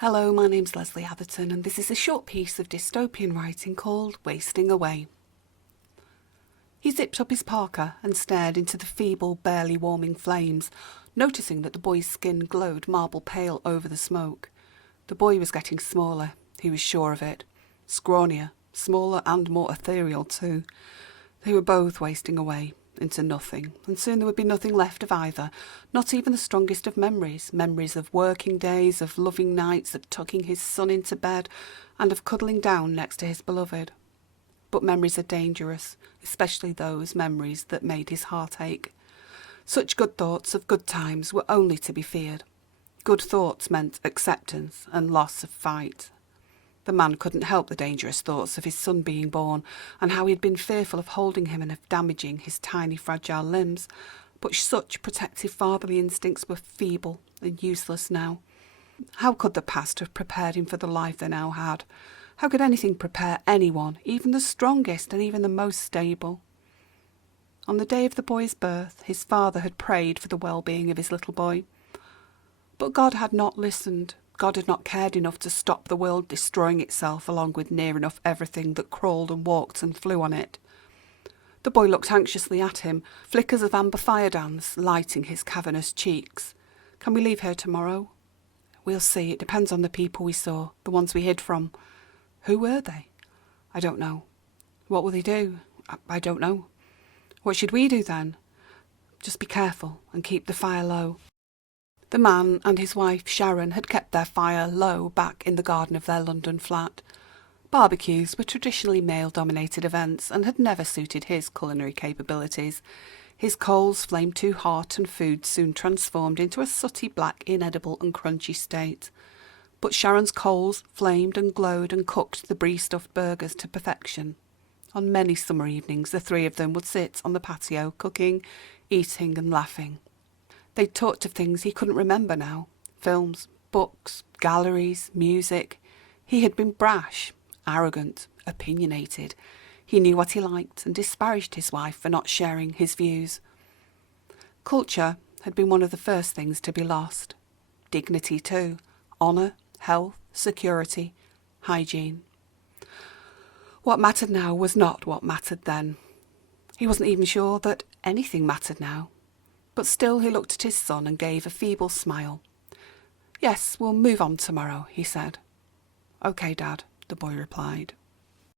Hello, my name's Lesley Atherton and this is a short piece of dystopian writing called Wasting Away. He zipped up his parka and stared into the feeble, barely warming flames, noticing that the boy's skin glowed marble pale over the smoke. The boy was getting smaller, he was sure of it. Scrawnier, smaller and more ethereal too. They were both wasting away into nothing, and soon there would be nothing left of either, not even the strongest of memories, memories of working days, of loving nights, of tucking his son into bed, and of cuddling down next to his beloved. But memories are dangerous, especially those memories that made his heart ache. Such good thoughts of good times were only to be feared. Good thoughts meant acceptance and loss of fight. The man couldn't help the dangerous thoughts of his son being born, and how he had been fearful of holding him and of damaging his tiny fragile limbs, but such protective fatherly instincts were feeble and useless now. How could the past have prepared him for the life they now had? How could anything prepare anyone, even the strongest and even the most stable? On the day of the boy's birth, his father had prayed for the well-being of his little boy. But God had not listened. God had not cared enough to stop the world destroying itself along with near enough everything that crawled and walked and flew on it. The boy looked anxiously at him, flickers of amber fire dance lighting his cavernous cheeks. Can we leave here tomorrow? We'll see. It depends on the people we saw, the ones we hid from. Who were they? I don't know. What will they do? I don't know. What should we do then? Just be careful and keep the fire low. The man and his wife Sharon had kept their fire low back in the garden of their London flat. Barbecues were traditionally male-dominated events and had never suited his culinary capabilities. His coals flamed too hot and food soon transformed into a sooty black, inedible and crunchy state. But Sharon's coals flamed and glowed and cooked the brie-stuffed burgers to perfection. On many summer evenings the three of them would sit on the patio cooking, eating and laughing. They talked of things he couldn't remember now. Films, books, galleries, music. He had been brash, arrogant, opinionated. He knew what he liked and disparaged his wife for not sharing his views. Culture had been one of the first things to be lost. Dignity too. Honour, health, security, hygiene. What mattered now was not what mattered then. He wasn't even sure that anything mattered now. But still he looked at his son and gave a feeble smile. "Yes, we'll move on tomorrow," he said. "OK, Dad," the boy replied.